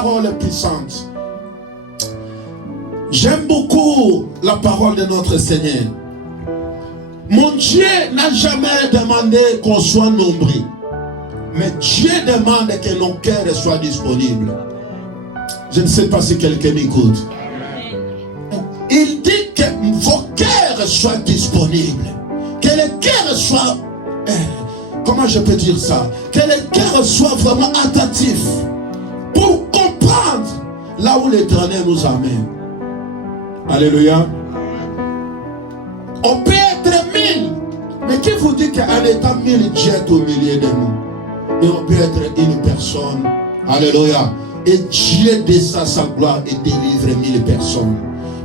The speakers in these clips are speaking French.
parole puissante. J'aime beaucoup la parole de notre Seigneur. Mon Dieu n'a jamais demandé qu'on soit nombreux. Mais Dieu demande que nos cœurs soient disponibles. Je ne sais pas si quelqu'un m'écoute. Il dit que vos cœurs soient disponibles. Que les cœurs soient... comment je peux dire ça? Que les cœurs soient vraiment attentifs. Pour comprendre là où l'Éternel nous amène. Alléluia. On peut être 1000. Mais qui vous dit qu'en étant 1000, Dieu est au milieu de nous? Mais on peut être une personne. Alléluia. Et Dieu descend sa gloire et délivre 1000 personnes.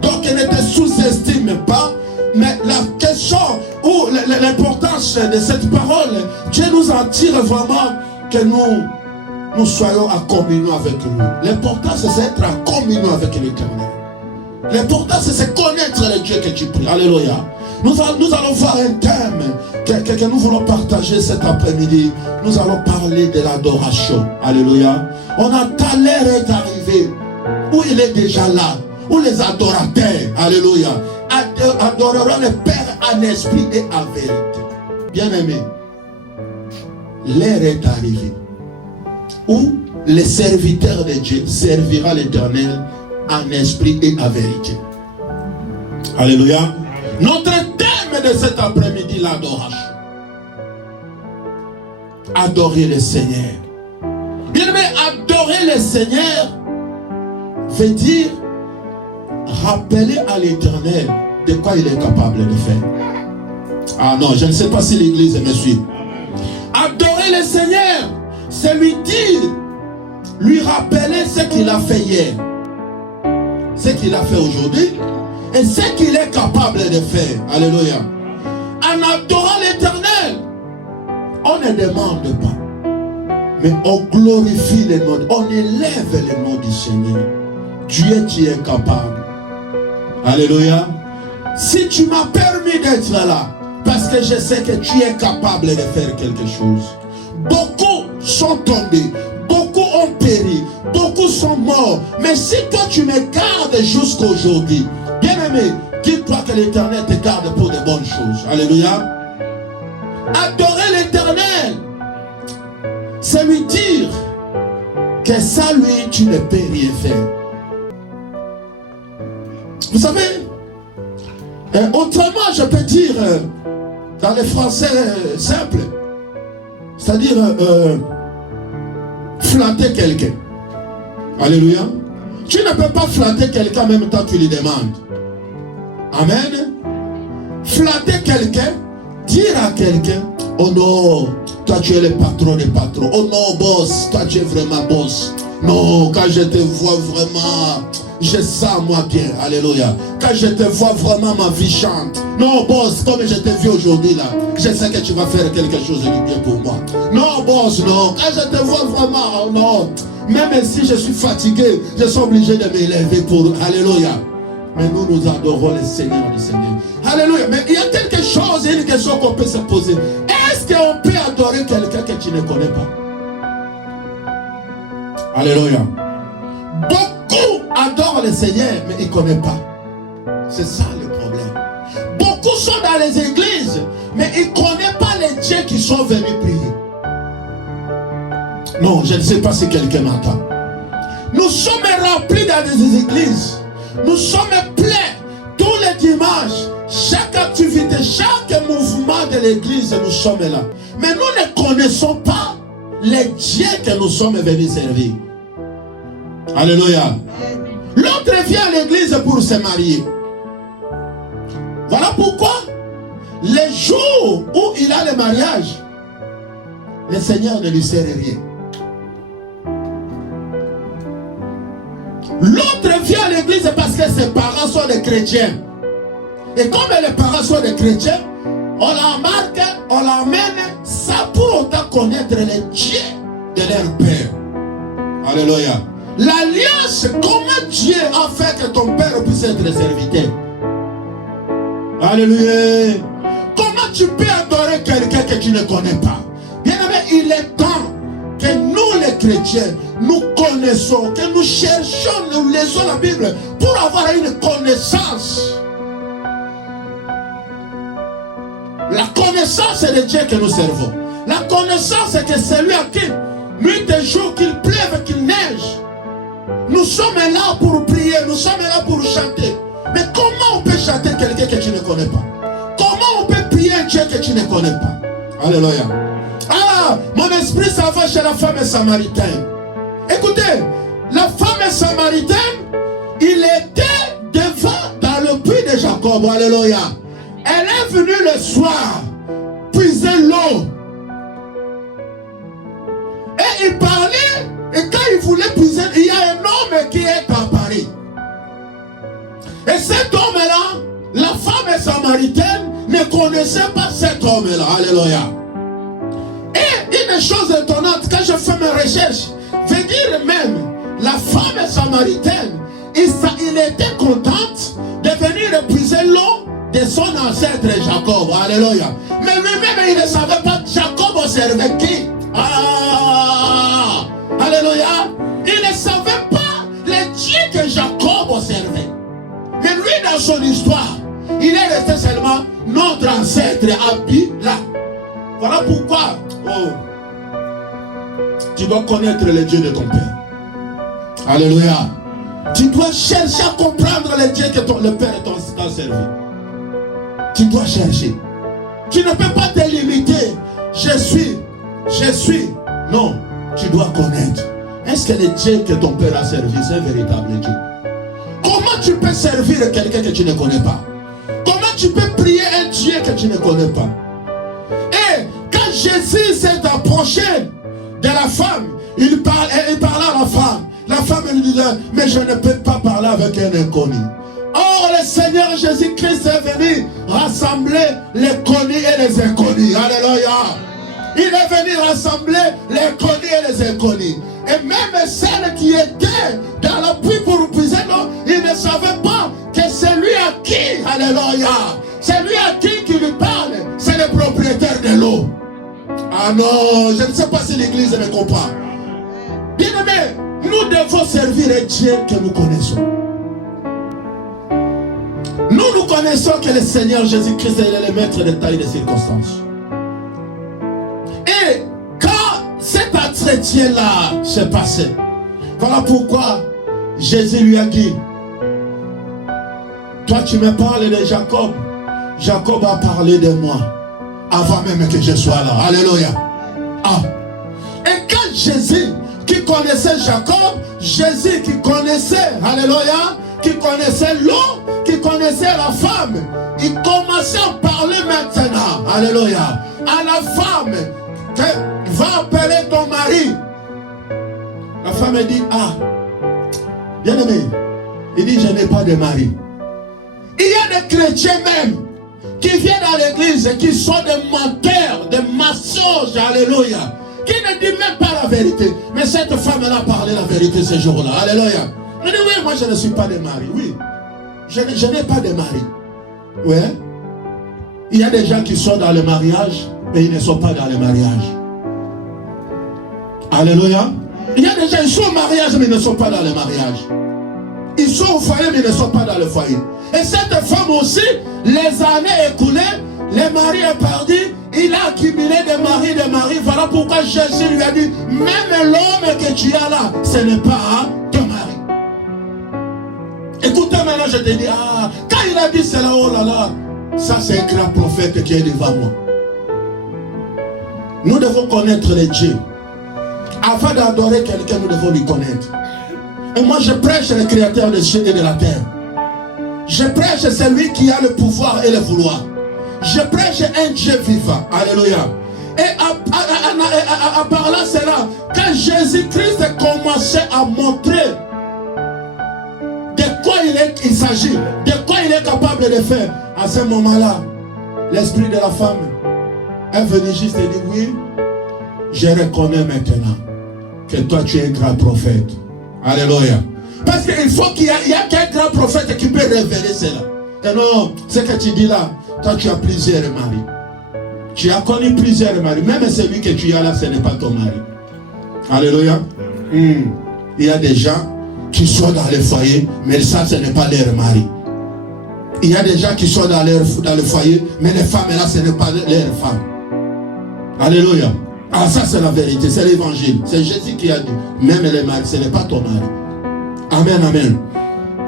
Donc il ne te sous-estime pas. Mais la question ou l'importance de cette parole, Dieu nous attire vraiment que nous soyons en communion avec lui. L'important c'est d'être en communion avec l'Éternel. L'important c'est connaître le Dieu que tu pries. Alléluia. Nous allons voir un thème que nous voulons partager cet après-midi. Nous allons parler de l'adoration. Alléluia. On attend l'heure d'arriver où il est déjà là. Où les adorateurs, alléluia, adoreront le Père en esprit et en vérité. Bien-aimés, l'heure est arrivée où les serviteurs de Dieu servira l'Éternel en esprit et en vérité. Alléluia. Notre thème de cet après-midi, l'adoration. Adorer le Seigneur. Bien-aimés, adorer le Seigneur veut dire rappeler à l'Éternel de quoi il est capable de faire. Ah non, je ne sais pas si l'église me suit. Adorer le Seigneur, c'est lui dire, lui rappeler ce qu'il a fait hier, ce qu'il a fait aujourd'hui et ce qu'il est capable de faire. Alléluia. En adorant l'Éternel, on ne demande pas, mais on glorifie le nom, on élève le nom du Seigneur. Dieu, tu es capable. Alléluia. Si tu m'as permis d'être là, parce que je sais que tu es capable de faire quelque chose. Beaucoup sont tombés, beaucoup ont péri, beaucoup sont morts. Mais si toi tu me gardes jusqu'à aujourd'hui, bien-aimé, dis-toi que l'Éternel te garde pour de bonnes choses. Alléluia. Adorer l'Éternel, c'est lui dire que sans lui tu ne peux rien faire. Vous savez, autrement je peux dire, dans les français simples, c'est-à-dire flatter quelqu'un. Alléluia. Tu ne peux pas flatter quelqu'un en même temps que tu lui demandes. Amen. Flatter quelqu'un, dire à quelqu'un, oh non, toi tu es le patron des patrons. Oh non, boss, toi tu es vraiment boss. Non, quand je te vois vraiment, je sens moi bien. Alléluia. Quand je te vois vraiment, ma vie chante. Non, boss, comme je te vis aujourd'hui là, je sais que tu vas faire quelque chose de bien pour moi. Non, boss, non. Quand je te vois vraiment, oh non. Même si je suis fatigué, je suis obligé de m'élever pour... Alléluia. Mais nous adorons le Seigneur du Seigneur. Alléluia. Mais il y a quelque chose, une question qu'on peut se poser. Est-ce qu'on peut adorer quelqu'un que tu ne connais pas? Alléluia. Beaucoup adorent le Seigneur, mais ils ne connaissent pas. C'est ça le problème. Beaucoup sont dans les églises, mais ils ne connaissent pas les dieux qui sont venus prier. Non, je ne sais pas si quelqu'un m'entend. Nous sommes remplis dans des églises. Nous sommes pleins tous les dimanches. Chaque activité, chaque mouvement de l'église, nous sommes là. Mais nous ne connaissons pas les dieux que nous sommes venus servir. Alléluia. L'autre vient à l'église pour se marier. Voilà pourquoi les jours où il a le mariage, le Seigneur ne lui sert rien. L'autre vient à l'église parce que ses parents sont des chrétiens. Et comme les parents sont des chrétiens, on l'embarque, on l'emmène sans pour autant connaître les dieux de leur père. Alléluia. L'alliance, comment Dieu a fait que ton père puisse être serviteur? Alléluia. Comment tu peux adorer quelqu'un que tu ne connais pas? Bien aimé, il est temps que nous les les chrétiens, nous connaissons, que nous cherchons, nous lisons la Bible pour avoir une connaissance. La connaissance est de Dieu que nous servons. La connaissance c'est que celui à qui, nuit et jour, qu'il pleuve, qu'il neige, nous sommes là pour prier, nous sommes là pour chanter. Mais comment on peut chanter quelqu'un que tu ne connais pas? Comment on peut prier un Dieu que tu ne connais pas? Alléluia. Ah, mon esprit s'en va chez la femme samaritaine. Écoutez, la femme samaritaine, il était devant dans le puits de Jacob. Alléluia. Elle est venue le soir puiser l'eau. Et il parlait, et quand il voulait puiser, il y a un homme qui est apparu. Et cet homme-là, la femme samaritaine ne connaissait pas cet homme-là. Alléluia. Et une chose étonnante, quand je fais mes recherches, veut dire même, la femme samaritaine, il était contente de venir puiser l'eau de son ancêtre Jacob. Alléluia. Mais lui-même, il ne savait pas Jacob servait qui. Ah, alléluia. Il ne savait pas le Dieu que Jacob servait. Mais lui, dans son histoire, il est resté seulement notre ancêtre Abila. Voilà pourquoi tu dois connaître le Dieu de ton Père. Alléluia. Tu dois chercher à comprendre le Dieu que le Père t'a servi. Tu dois chercher. Tu ne peux pas te limiter. Je suis. Non, tu dois connaître. Est-ce que le Dieu que ton Père a servi, c'est un véritable Dieu? Comment tu peux servir quelqu'un que tu ne connais pas? Comment tu peux prier un Dieu que tu ne connais pas? Et quand Jésus s'est approché de la femme, il parlait à la femme. La femme lui disait, mais je ne peux pas parler avec un inconnu. Or, le Seigneur Jésus-Christ est venu rassembler les connus et les inconnus. Alléluia. Il est venu rassembler les connus et les inconnus. Et même celles qui étaient dans la pluie pour puiser l'eau, ils ne savaient pas que c'est lui à qui, alléluia, c'est lui à qui lui parle, c'est le propriétaire de l'eau. Ah non, je ne sais pas si l'église me comprend. Bien aimé, nous devons servir un Dieu que nous connaissons. Nous connaissons que le Seigneur Jésus-Christ est le maître des tailles des circonstances. Et quand cet entretien-là s'est passé, voilà pourquoi Jésus lui a dit, toi tu me parles de Jacob. Jacob a parlé de moi avant même que je sois là. Alléluia. Ah. Et quand Jésus qui connaissait Jacob, Jésus qui connaissait, alléluia, qui connaissait l'eau, qui connaissait la femme, il commençait à parler maintenant, alléluia, à la femme, que va appeler ton mari. La femme dit, ah, bien aimé, il dit, je n'ai pas de mari. Il y a des chrétiens même qui viennent à l'église et qui sont des menteurs, des mensonges, alléluia, qui ne disent même pas la vérité. Mais cette femme-là a parlé la vérité ce jour-là, alléluia. Elle dit, oui, moi je ne suis pas de mari, oui. Je n'ai pas de mari. Oui. Il y a des gens qui sont dans le mariage, mais ils ne sont pas dans le mariage. Alléluia. Il y a des gens qui sont au mariage, mais ils ne sont pas dans le mariage. Ils sont au foyer, mais ils ne sont pas dans le foyer. Et cette femme aussi, les années écoulées, le mari est parti, il a accumulé des maris. Voilà pourquoi Jésus lui a dit, même l'homme que tu as là, ce n'est pas ton mari. Écoutez maintenant, je te dis, ah, quand il a dit cela, oh là là, ça c'est un grand prophète qui est devant moi. Nous devons connaître les dieux. Avant d'adorer quelqu'un, nous devons lui connaître. Et moi je prêche le créateur des cieux et de la terre. Je prêche celui qui a le pouvoir et le vouloir. Je prêche un Dieu vivant. Alléluia. Et à parler cela, quand Jésus-Christ commençait à montrer de quoi il s'agit, de quoi il est capable de faire, à ce moment-là, l'esprit de la femme est venu juste et dit, oui, je reconnais maintenant que toi tu es un grand prophète. Alléluia. Parce qu'il faut qu'il y ait qu'un grand prophète qui peut révéler cela. Et non, ce que tu dis là, toi tu as plusieurs maris. Tu as connu plusieurs maris. Même celui que tu as là, ce n'est pas ton mari. Alléluia. Il y a des gens qui sont dans le foyer, mais ça, ce n'est pas leur mari. Il y a des gens qui sont dans le foyer, mais les femmes, là, ce n'est pas leur femme. Alléluia. Ah, ça, c'est la vérité, c'est l'évangile. C'est Jésus qui a dit, même les maris, ce n'est pas ton mari. Amen, amen.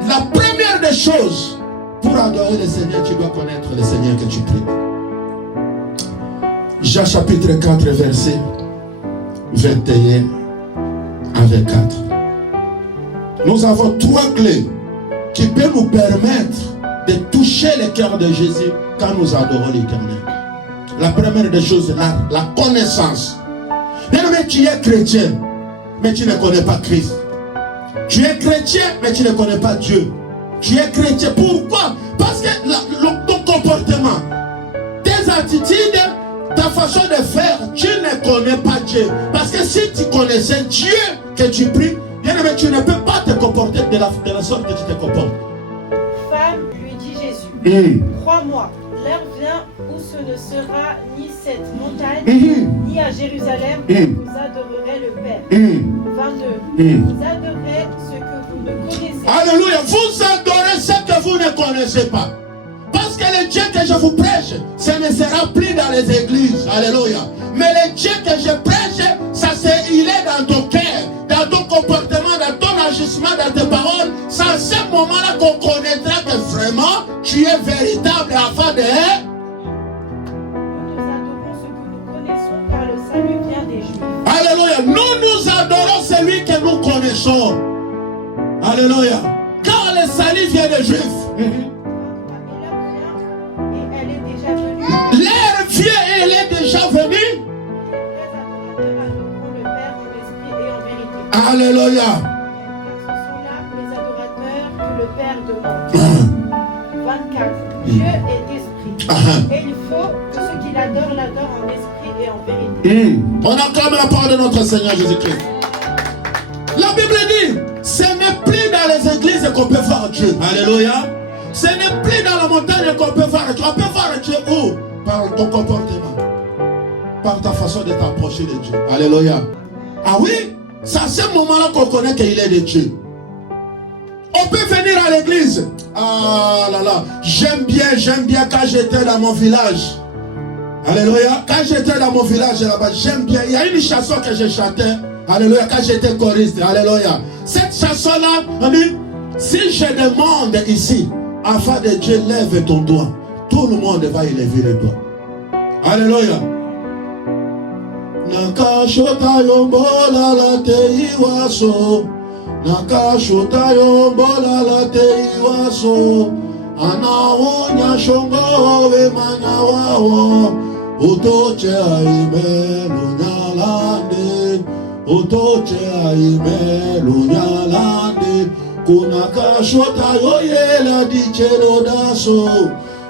La première des choses, pour adorer le Seigneur, tu dois connaître le Seigneur que tu pries. Jean chapitre 4, verset 21 à 24. Nous avons trois clés qui peuvent nous permettre de toucher le cœur de Jésus quand nous adorons l'Éternel. La première des choses, la connaissance. Mais tu es chrétien, mais tu ne connais pas Christ. Tu es chrétien, mais tu ne connais pas Dieu. Tu es chrétien. Pourquoi? Parce que ton comportement, tes attitudes, ta façon de faire, tu ne connais pas Dieu. Parce que si tu connaissais Dieu que tu pries, bien aimé, tu ne peux pas te comporter de la sorte que tu te comportes. Femme, lui dit Jésus, crois-moi, l'heure vient où ce ne sera ni cette montagne, ni à Jérusalem où vous adorerez le Père. 22. Vous adorez ce que vous ne connaissez pas. Alléluia. Vous adorez ce que vous ne connaissez pas. Parce que le Dieu que je vous prêche, ce ne sera plus dans les églises. Alléluia. Mais le Dieu que je prêche, il est dans ton cœur, dans ton comportement, dans ton agissement, dans tes paroles. C'est à ce moment-là qu'on connaîtra que vraiment tu es véritable afin de... Nous adorons ce que nous connaissons car le salut vient des Juifs. Alléluia. Nous adorons celui que nous connaissons. Alléluia. Car le salut vient des Juifs. L'heure vient et elle est déjà venue. Alléluia. Ce sont là les adorateurs que le Père demande. 24. Dieu est esprit. Et il faut que ceux qui l'adorent en esprit et en vérité. On acclame la parole de notre Seigneur Jésus-Christ. La Bible dit, ce n'est plus dans les églises qu'on peut voir Dieu. Alléluia. Ce n'est plus dans la montagne qu'on peut voir Dieu. On peut voir Dieu où? Par ton comportement. Par ta façon de t'approcher de Dieu. Alléluia. Ah oui? C'est à ce moment-là qu'on connaît qu'il est de Dieu. On peut venir à l'église. Ah là là. J'aime bien quand j'étais dans mon village. Alléluia. Quand j'étais dans mon village là-bas, j'aime bien. Il y a une chanson que je chantais. Alléluia. Quand j'étais choriste. Alléluia. Cette chanson-là, on dit, si je demande ici, afin de Dieu, lève ton doigt. Tout le monde va y lever le doigt. Alléluia. Nakashota yombola la teiwaso. Nakashota yombola la teiwaso. Anaonya shongo we manawao. Utoche aime lunyalande. Utoche aime lunyalande. Kunakashota yoyela dichero daso.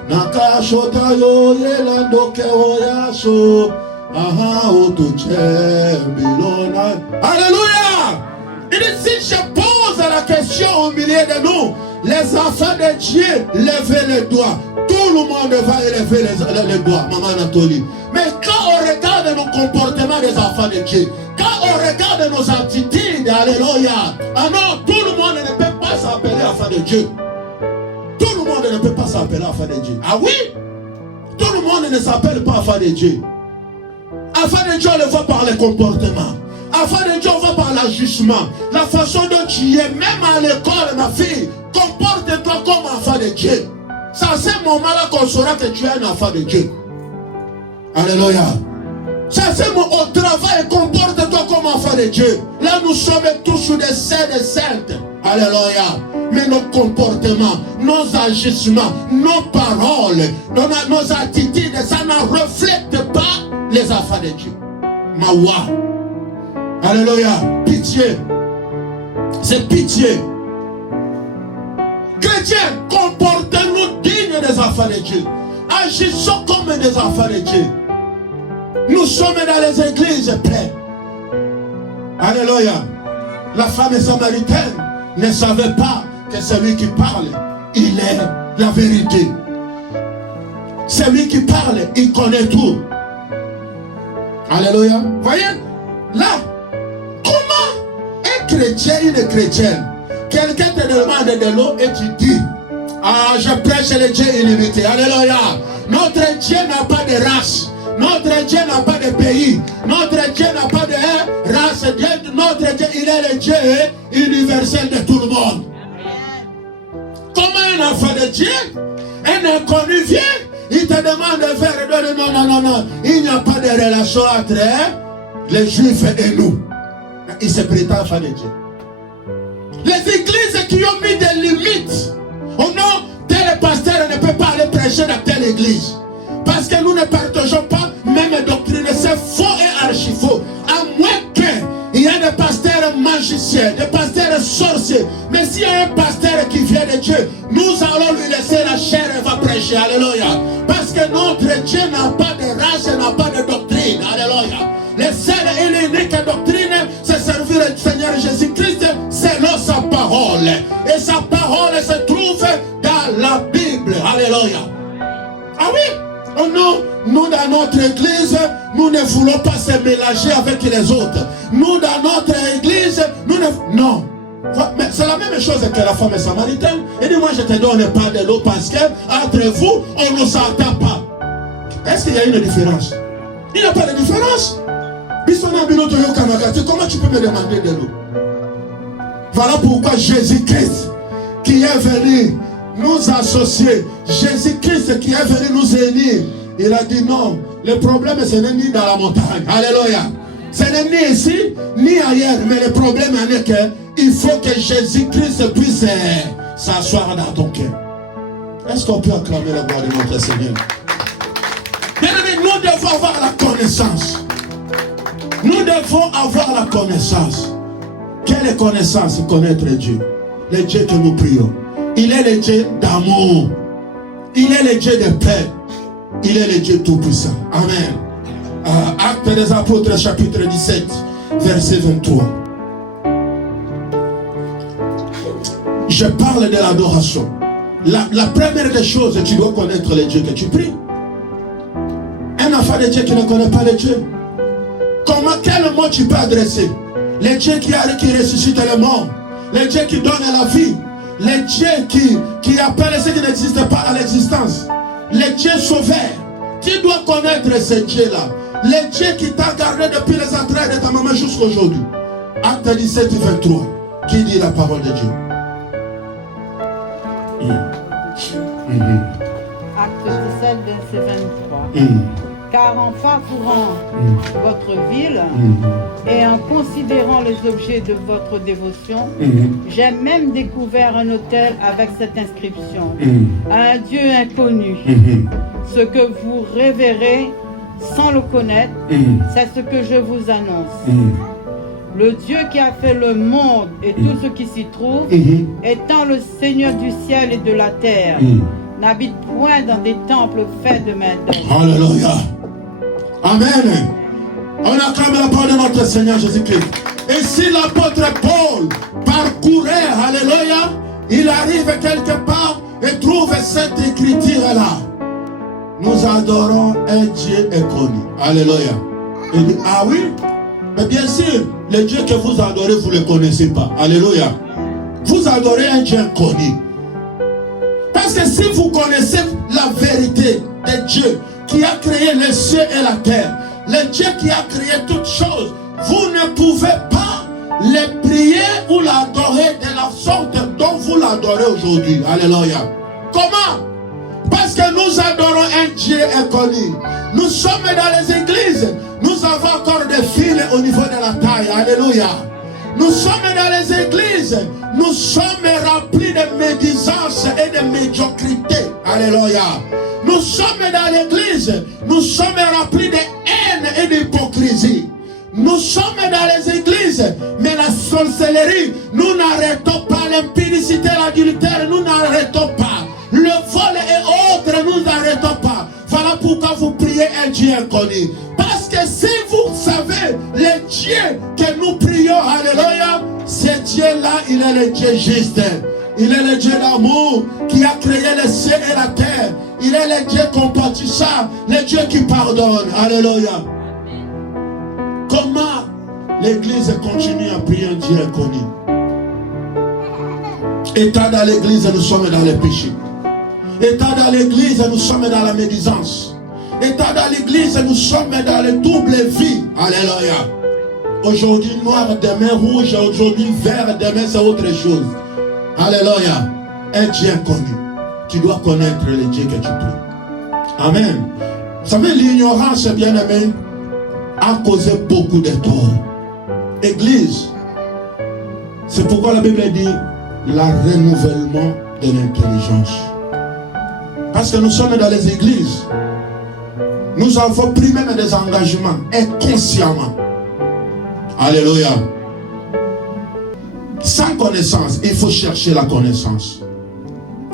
Nakashota yoyela ndoke oyaso. Aha, utoche bilona. Alléluia. Il dit, si je pose la question au milieu de nous, les enfants de Dieu, levez les doigts. Tout le monde va élever les doigts, Maman Anatolie. Mais quand on regarde nos comportements des enfants de Dieu, quand on regarde nos attitudes, alléluia, ah non, tout le monde ne peut pas s'appeler enfant de Dieu. Tout le monde ne peut pas s'appeler enfant de Dieu. Ah oui? Tout le monde ne s'appelle pas enfant de Dieu. Enfant de Dieu, on le voit par le comportement. Enfant de Dieu, on voit par l'ajustement. La façon dont tu es, même à l'école, ma fille, comporte-toi comme enfant de Dieu. C'est à ce moment-là qu'on saura que tu es un enfant de Dieu. Alléluia. C'est à ce moment au travail, comporte-toi comme enfant de Dieu. Là, nous sommes tous sous des saints et saintes. Alléluia. Mais nos comportements, nos agissements, nos paroles, nos attitudes, ça ne reflète pas les enfants de Dieu. Mawa. Alléluia. Pitié. C'est pitié. Chrétiens, comportez-nous dignes des enfants de Dieu. Agissons comme des enfants de Dieu. Nous sommes dans les églises pleines. Alléluia. La femme samaritaine ne savait pas que celui qui parle, il est la vérité. Celui qui parle, il connaît tout. Alléluia. Voyez, là, chrétien, une chrétienne, quelqu'un te demande de l'eau et tu dis, ah, je prêche le Dieu illimité. Alléluia. Notre Dieu n'a pas de race. Notre Dieu n'a pas de pays. Notre Dieu n'a pas de race. Notre Dieu, il est le Dieu universel de tout le monde. Comment un enfant de Dieu, un inconnu vient, il te demande de faire non. Il n'y a pas de relation entre les Juifs et nous. Il se prétend enfant de Dieu. Les églises qui ont mis des limites. Oh non, tel pasteur ne peut pas aller prêcher dans telle église. Parce que nous ne partageons pas même doctrine. C'est faux et archi faux. À moins qu'il y ait des pasteurs magiciens, des pasteurs sorciers. Mais s'il y a un pasteur qui vient de Dieu, nous allons lui laisser la chair et va prêcher. Alléluia. Parce que notre Dieu n'a pas de race, n'a pas de doctrine. Alléluia. Les seule et l'unique doctrine, c'est servir le Seigneur Jésus-Christ selon sa parole. Et sa parole se trouve dans la Bible. Alléluia. Ah oui. Oh non, nous dans notre église, nous ne voulons pas se mélanger avec les autres. Nous dans notre église, nous ne... Non. Mais c'est la même chose que la femme samaritaine. Elle dit, moi je te donne pas de l'eau parce que entre vous, on ne s'entend pas. Est-ce qu'il y a une différence? Il n'y a pas de différence. Comment tu peux me demander de l'eau? Voilà pourquoi Jésus-Christ qui est venu nous associer, Jésus-Christ qui est venu nous unir, il a dit non, le problème ce n'est ni dans la montagne, alléluia, ce n'est ni ici ni ailleurs, mais le problème est qu'il faut que Jésus-Christ puisse s'asseoir dans ton cœur. Est-ce qu'on peut acclamer la gloire de notre Seigneur? Bien aimé, nous devons avoir la connaissance. Nous devons avoir la connaissance. Quelle connaissance? Connaître Dieu. Le Dieu que nous prions. Il est le Dieu d'amour. Il est le Dieu de paix. Il est le Dieu tout-puissant. Amen. Actes des Apôtres, chapitre 17, verset 23. Je parle de l'adoration. La première des choses, tu dois connaître le Dieu que tu pries. Un enfant de Dieu qui ne connaît pas le Dieu, comment, quel mot tu peux adresser? Le Dieu qui ressuscite le monde, le Dieu qui donne la vie, le Dieu qui appelle ce qui n'existe pas à l'existence, le Dieu sauveur. Tu dois connaître ce Dieu-là, le Dieu qui t'a gardé depuis les entrailles de ta maman jusqu'à aujourd'hui. Acte 17, 23, qui dit la parole de Dieu? Acte 17, verset 23. Car en parcourant votre ville et en considérant les objets de votre dévotion, j'ai même découvert un autel avec cette inscription: à un Dieu inconnu. Ce que vous révérez sans le connaître, c'est ce que je vous annonce. Le Dieu qui a fait le monde et tout ce qui s'y trouve, étant le Seigneur du ciel et de la terre, n'habite point dans des temples faits de main d'homme. Alléluia. Amen. On acclame la parole de notre Seigneur Jésus-Christ. Et si l'apôtre Paul parcourait, alléluia, il arrive quelque part et trouve cette écriture-là. Nous adorons un Dieu inconnu. Alléluia. Il dit, ah oui, mais bien sûr, le Dieu que vous adorez, vous ne le connaissez pas. Alléluia. Vous adorez un Dieu inconnu. Parce que si vous connaissez la vérité de Dieu qui a créé les cieux et la terre, le Dieu qui a créé toutes choses, vous ne pouvez pas le prier ou l'adorer de la sorte dont vous l'adorez aujourd'hui. Alléluia. Comment? Parce que nous adorons un Dieu inconnu. Nous sommes dans les églises, nous avons encore des fils au niveau de la taille. Alléluia. Nous sommes dans les églises, nous sommes remplis de médisance et de médiocrité. Alléluia. Nous sommes dans l'église, nous sommes remplis de haine et d'hypocrisie. Nous sommes dans les églises, mais la sorcellerie, nous n'arrêtons pas. L'impudicité, l'adultère, nous n'arrêtons pas. Le vol et autres, nous n'arrêtons pas. Voilà pourquoi vous priez un Dieu inconnu. Parce que si vous savez le Dieu que nous prions, alléluia, ce Dieu-là, il est le Dieu juste. Il est le Dieu d'amour qui a créé le ciel et la terre. Il est le Dieu compatissant, le Dieu qui pardonne. Alléluia. Comment l'église continue à prier un Dieu inconnu. État dans l'église, nous sommes dans les péchés. État dans l'église, nous sommes dans la médisance. État dans l'église, nous sommes dans les doubles vies. Alléluia. Aujourd'hui noir, demain rouge, aujourd'hui vert, demain c'est autre chose. Alléluia. Un Dieu inconnu. Tu dois connaître le Dieu que tu pries. Amen. Vous savez, l'ignorance, bien aimé, a causé beaucoup de tort. Église, c'est pourquoi la Bible dit le renouvellement de l'intelligence. Parce que nous sommes dans les églises. Nous avons pris même des engagements inconsciemment. Alléluia. Sans connaissance, il faut chercher la connaissance.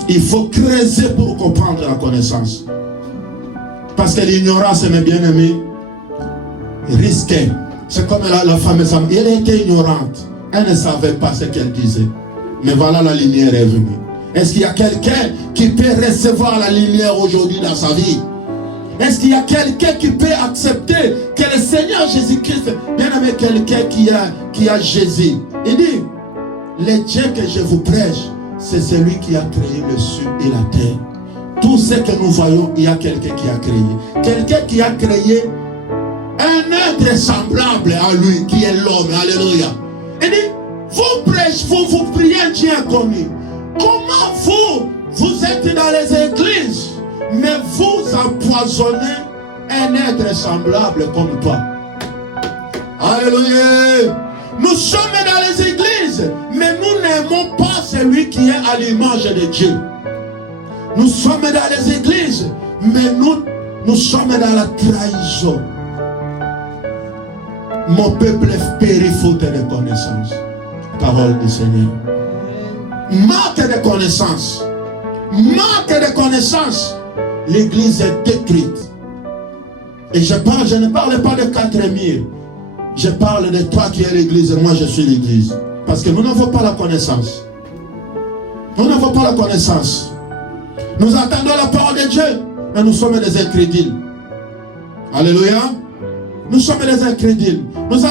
Il faut creuser pour comprendre la connaissance. Parce que l'ignorance, mes bien-aimés, risquait. C'est comme la femme, elle était ignorante. Elle ne savait pas ce qu'elle disait. Mais voilà, la lumière est venue. Est-ce qu'il y a quelqu'un qui peut recevoir la lumière aujourd'hui dans sa vie? Est-ce qu'il y a quelqu'un qui peut accepter que le Seigneur Jésus-Christ, bien aimé, quelqu'un qui a Jésus? Il dit, le Dieu que je vous prêche, c'est celui qui a créé le ciel et la terre. Tout ce que nous voyons, il y a quelqu'un qui a créé. Quelqu'un qui a créé un être semblable à lui, qui est l'homme. Alléluia. Il dit, vous prêchez, vous priez un Dieu inconnu. Comment vous êtes dans les églises, mais vous empoisonnez un être semblable comme toi? Alléluia. Nous sommes dans les églises, mais nous n'aimons pas celui qui est à l'image de Dieu. Nous sommes dans les églises, mais nous sommes dans la trahison. Mon peuple périt faute de connaissance. Parole du Seigneur. Manque de connaissance. Manque de connaissance. L'église est détruite. Et je ne parle pas de 4000. Je parle de toi qui es l'église et moi je suis l'église. Parce que nous n'avons pas la connaissance. Nous n'avons pas la connaissance. Nous entendons la parole de Dieu, mais nous sommes des incrédules. Alléluia. Nous sommes des incrédules. Nous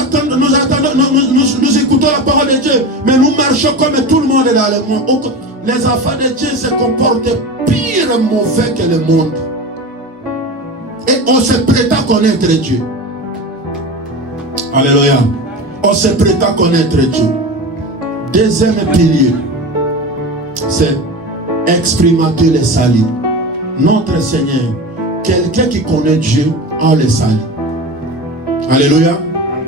écoutons la parole de Dieu, mais nous marchons comme tout le monde dans le monde. Les enfants de Dieu se comportent pire mauvais que le monde. Et on se prétend connaître Dieu. Alléluia. On se prétend connaître Dieu. Deuxième pilier, c'est expérimenter le salut. Notre Seigneur, quelqu'un qui connaît Dieu, a le salut. Alléluia.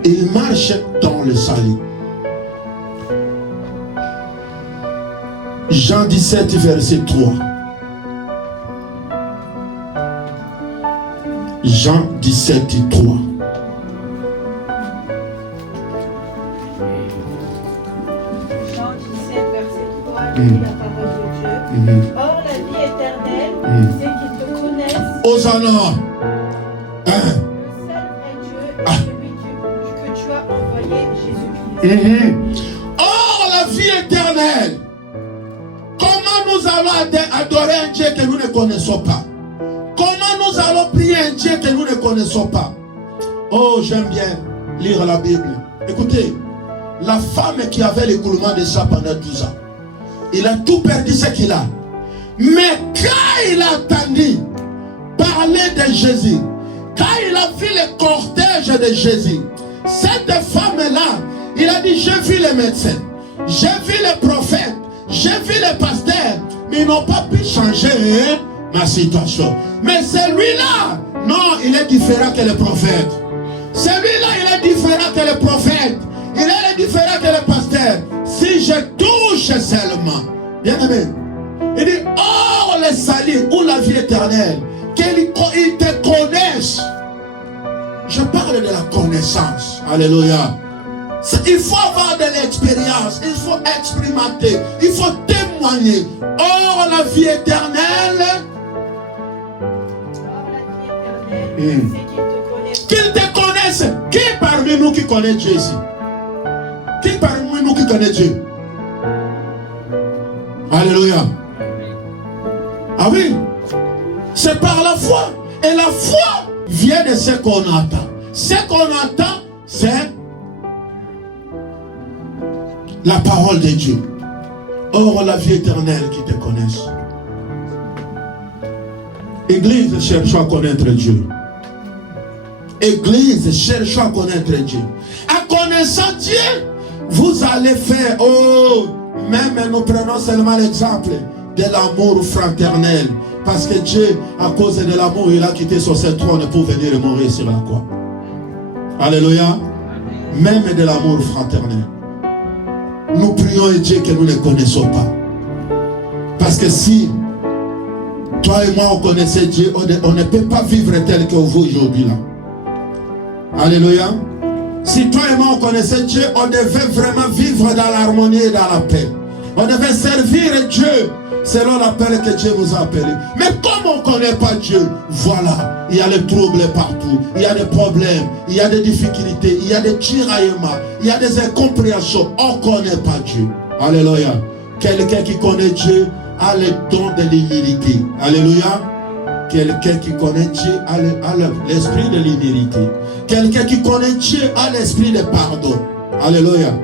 Il marche dans le salut. Jean 17, verset 3. Jean 17, 3. Jean 17, verset 3, dit la parole de Dieu. Or, la vie éternelle, c'est qu'ils te connaissent. Hosanna. Le seul vrai Dieu et celui que tu as envoyé, Jésus-Christ. Or, la vie éternelle. Comment nous allons adorer un Dieu que nous ne connaissons pas? Comment nous allons prier un Dieu que nous ne connaissons pas? Oh, j'aime bien lire la Bible. Écoutez, la femme qui avait l'écoulement de ça pendant 12 ans, il a tout perdu ce qu'il a. Mais quand il a entendu parler de Jésus, quand il a vu le cortège de Jésus, cette femme-là, il a dit, j'ai vu les médecins, j'ai vu les prophètes, j'ai vu les pasteurs, mais ils n'ont pas pu changer ma situation. Mais celui-là, non, il est différent que le prophète. Celui-là, il est différent que le prophète. Il est différent que le pasteur. Si je touche seulement. Bien aimé. Il dit, oh, le salut ou la vie éternelle, qu'ils te connaissent. Je parle de la connaissance. Alléluia. Il faut avoir de l'expérience, il faut expérimenter, il faut témoigner. Or, la vie éternelle, c'est qu'ils te connaissent. qu'ils te connaissent. Qui parmi nous qui connaît Dieu ici? Qui parmi nous qui connaît Dieu? Alléluia. Ah oui, c'est par la foi. Et la foi vient de ce qu'on entend. Ce qu'on entend, c'est la parole de Dieu. Or, la vie éternelle qui te connaisse. Église, cherchons à connaître Dieu. Église, cherchons à connaître Dieu. En connaissant Dieu, vous allez faire, même nous prenons seulement l'exemple de l'amour fraternel. Parce que Dieu, à cause de l'amour, il a quitté son trône pour venir mourir sur la croix. Alléluia. Même de l'amour fraternel. Nous prions à Dieu que nous ne connaissons pas. Parce que si toi et moi on connaissait Dieu, on ne peut pas vivre tel que vous aujourd'hui là. Alléluia. Si toi et moi on connaissait Dieu, on devait vraiment vivre dans l'harmonie et dans la paix. On devait servir Dieu selon l'appel que Dieu nous a appelé. Mais comme on ne connaît pas Dieu, voilà, il y a les troubles partout, il y a des problèmes, il y a des difficultés, il y a des tiraillements, il y a des incompréhensions. On ne connaît pas Dieu. Alléluia. Quelqu'un qui connaît Dieu a le don de l'humilité. Alléluia. Quelqu'un qui connaît Dieu a l'esprit de l'humilité. Quelqu'un qui connaît Dieu a l'esprit de pardon. Alléluia.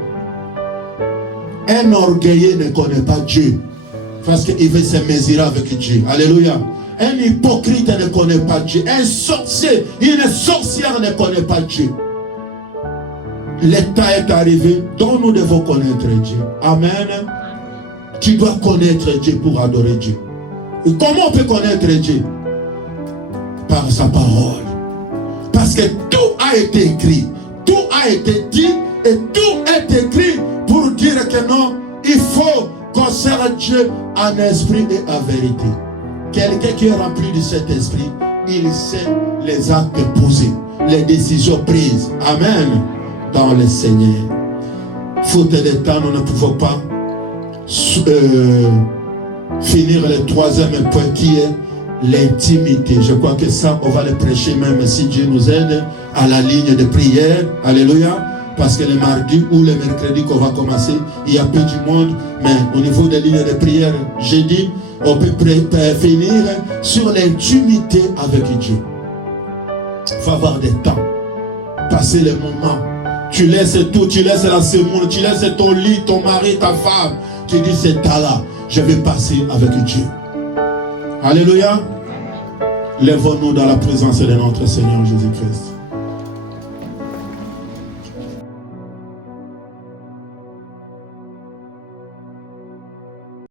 Un orgueilleux ne connaît pas Dieu. Parce qu'il veut se mesurer avec Dieu. Alléluia. Un hypocrite ne connaît pas Dieu. Un sorcier, une sorcière ne connaît pas Dieu. L'état est arrivé dont nous devons connaître Dieu. Amen. Tu dois connaître Dieu pour adorer Dieu. Et comment on peut connaître Dieu? Par sa parole. Parce que tout a été écrit. Tout a été dit et tout est écrit pour dire que non, il faut qu'on serve Dieu en esprit et en vérité. Quelqu'un qui est rempli de cet esprit, il sait les actes posés, les décisions prises. Amen. Dans le Seigneur. Faute de temps, nous ne pouvons pas finir le troisième point qui est l'intimité. Je crois que ça, on va le prêcher même si Dieu nous aide à la ligne de prière. Alléluia. Parce que le mardi ou le mercredi qu'on va commencer, il y a peu du monde. Mais au niveau des lignes de prière, j'ai dit, on peut finir sur l'intimité avec Dieu. Il faut avoir des temps. Passer les moments. Tu laisses tout, tu laisses la semoule, tu laisses ton lit, ton mari, ta femme. Tu dis, c'est là, je vais passer avec Dieu. Alléluia. Lèvons-nous dans la présence de notre Seigneur Jésus-Christ.